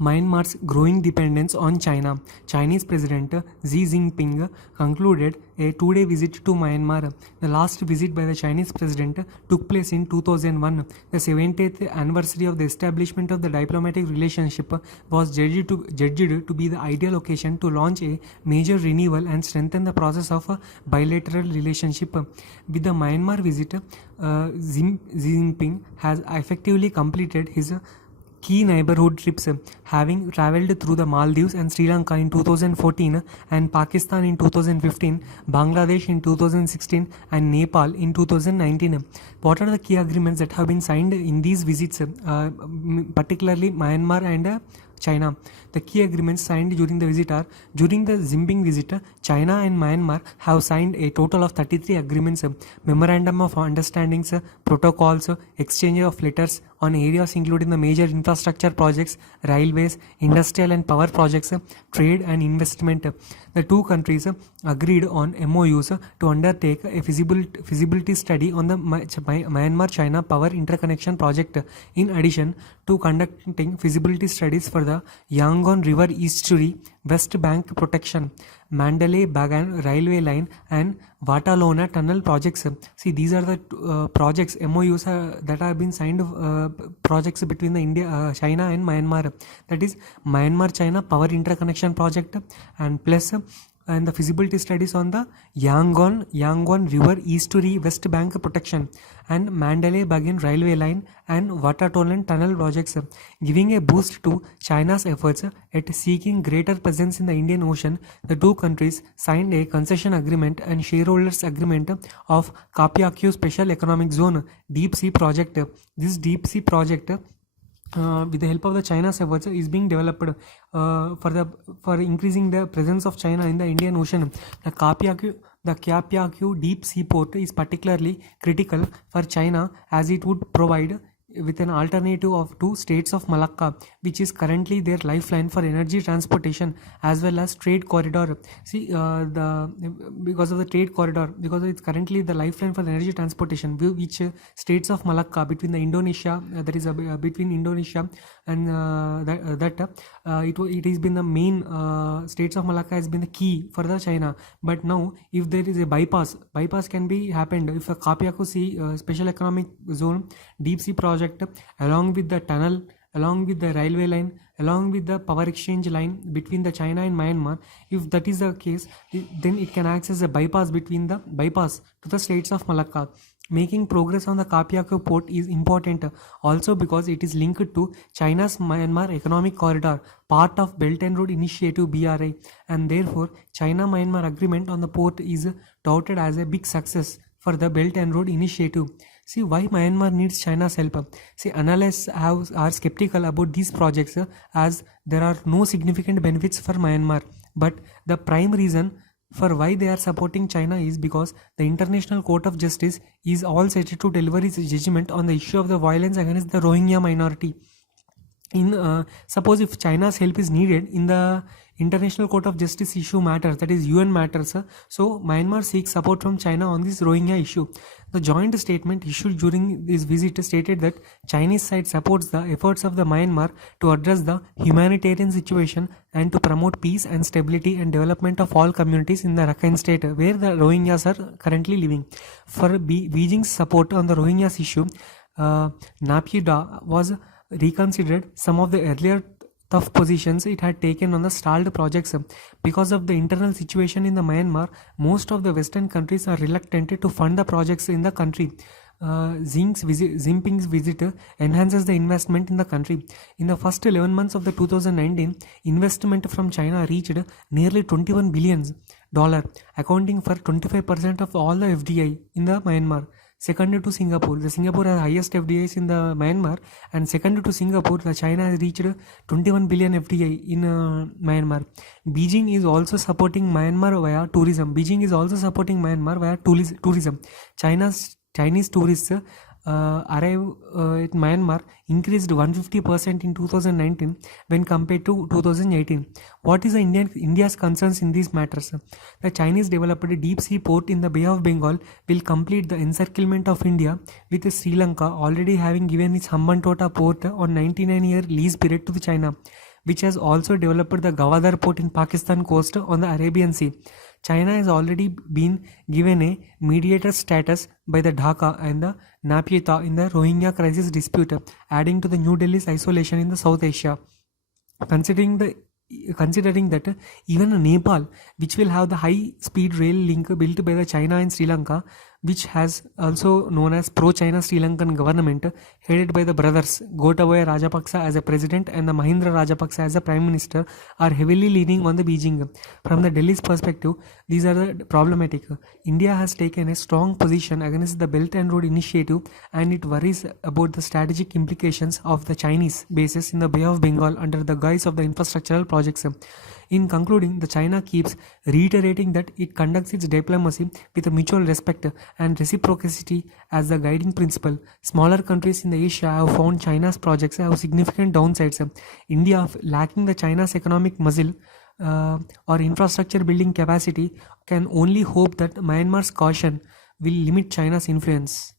Myanmar's growing dependence on China. Chinese President Xi Jinping concluded a two-day visit to Myanmar. The last visit by the Chinese president took place in 2001. The 70th anniversary of the establishment of the diplomatic relationship was judged to be the ideal occasion to launch a major renewal and strengthen the process of a bilateral relationship. With the Myanmar visit, Xi Jinping has effectively completed his key neighborhood trips, having traveled through the Maldives and Sri Lanka in 2014 and Pakistan in 2015, Bangladesh in 2016 and Nepal in 2019. What are the key agreements that have been signed in these visits, particularly Myanmar and China? The key agreements signed during the visit are: during the Jinping visit, China and Myanmar have signed a total of 33 agreements, memorandum of understandings, protocols, exchange of letters on areas including the major infrastructure projects, railways, industrial and power projects, trade and investment. The two countries agreed on MOUs to undertake a feasibility study on the Myanmar-China power interconnection project, in addition to conducting feasibility studies for the Yangon River Estuary, West Bank protection, Mandalay Bagan railway line and Watalona tunnel projects. See, these are the projects, MOUs that have been signed, projects between the China and Myanmar. That is Myanmar-China power interconnection project, and plus and the feasibility studies on the Yangon River Estuary West Bank protection and Mandalay Bagan railway line and Watertoland tunnel projects, giving a boost to China's efforts at seeking greater presence in the Indian Ocean. The two countries signed a concession agreement and shareholders agreement of Kapiakyu Special Economic Zone Deep Sea Project. This Deep Sea Project, with the help of the China's efforts, is being developed for increasing the presence of China in the Indian Ocean. The Kapiakyu Deep Sea Port is particularly critical for China, as it would provide with an alternative to states of Malacca, which is currently their lifeline for energy transportation as well as trade corridor. See, because of the trade corridor, because it's currently the lifeline for the energy transportation, which states of Malacca between the Indonesia, that is between Indonesia and it has been the main, states of Malacca has been the key for the China. But now, if there is a bypass can be happened if a Kapiakyu Sea Special Economic Zone Deep Sea Project, along with the tunnel, along with the railway line, along with the power exchange line between the China and Myanmar, if that is the case, then it can act as a bypass to the states of Malacca. Making progress on the Kapiakyu port is important also because it is linked to China's Myanmar Economic Corridor, part of Belt and Road Initiative BRI, and therefore China-Myanmar agreement on the port is touted as a big success for the Belt and Road Initiative. See, why Myanmar needs China's help? See, analysts are skeptical about these projects as there are no significant benefits for Myanmar. But the prime reason for why they are supporting China is because the International Court of Justice is all set to deliver its judgment on the issue of the violence against the Rohingya minority. Suppose if China's help is needed in the International Court of Justice issue matters, that is UN matters, so Myanmar seeks support from China on this Rohingya issue. The joint statement issued during this visit stated that Chinese side supports the efforts of the Myanmar to address the humanitarian situation and to promote peace and stability and development of all communities in the Rakhine state where the Rohingyas are currently living. For Beijing's support on the Rohingyas issue, Naypyidaw was reconsidered some of the earlier tough positions it had taken on the stalled projects. Because of the internal situation in the Myanmar, most of the Western countries are reluctant to fund the projects in the country. Jinping's visit enhances the investment in the country. In the first 11 months of the 2019, investment from China reached nearly $21 billion, accounting for 25% of all the FDI in the Myanmar. Second to Singapore. The Singapore has highest FDIs in the Myanmar, and second to Singapore, the China has reached 21 billion FDI in Myanmar. Beijing is also supporting Myanmar via tourism. Chinese tourists arrive at Myanmar increased 150% in 2019 when compared to 2018. What is India's concerns in these matters? The Chinese developed a deep sea port in the Bay of Bengal will complete the encirclement of India, with Sri Lanka already having given its Hambantota port on 99-year lease period to China. which has also developed the Gwadar port in Pakistan coast on the Arabian Sea. China has already been given a mediator status by the Dhaka and the Napyata in the Rohingya crisis dispute, adding to the New Delhi's isolation in the South Asia. Considering that even Nepal, which will have the high speed rail link built by the China and Sri Lanka, which has also known as pro-China Sri Lankan government headed by the brothers Gotabaya Rajapaksa as a president and the Mahindra Rajapaksa as a prime minister, are heavily leaning on the Beijing. From the Delhi's perspective, these are the problematic. India has taken a strong position against the Belt and Road Initiative, and it worries about the strategic implications of the Chinese bases in the Bay of Bengal under the guise of the infrastructural projects. In concluding, the China keeps reiterating that it conducts its diplomacy with mutual respect and reciprocity as the guiding principle. Smaller countries in the Asia have found China's projects have significant downsides. India, lacking the China's economic muscle or infrastructure building capacity, can only hope that Myanmar's caution will limit China's influence.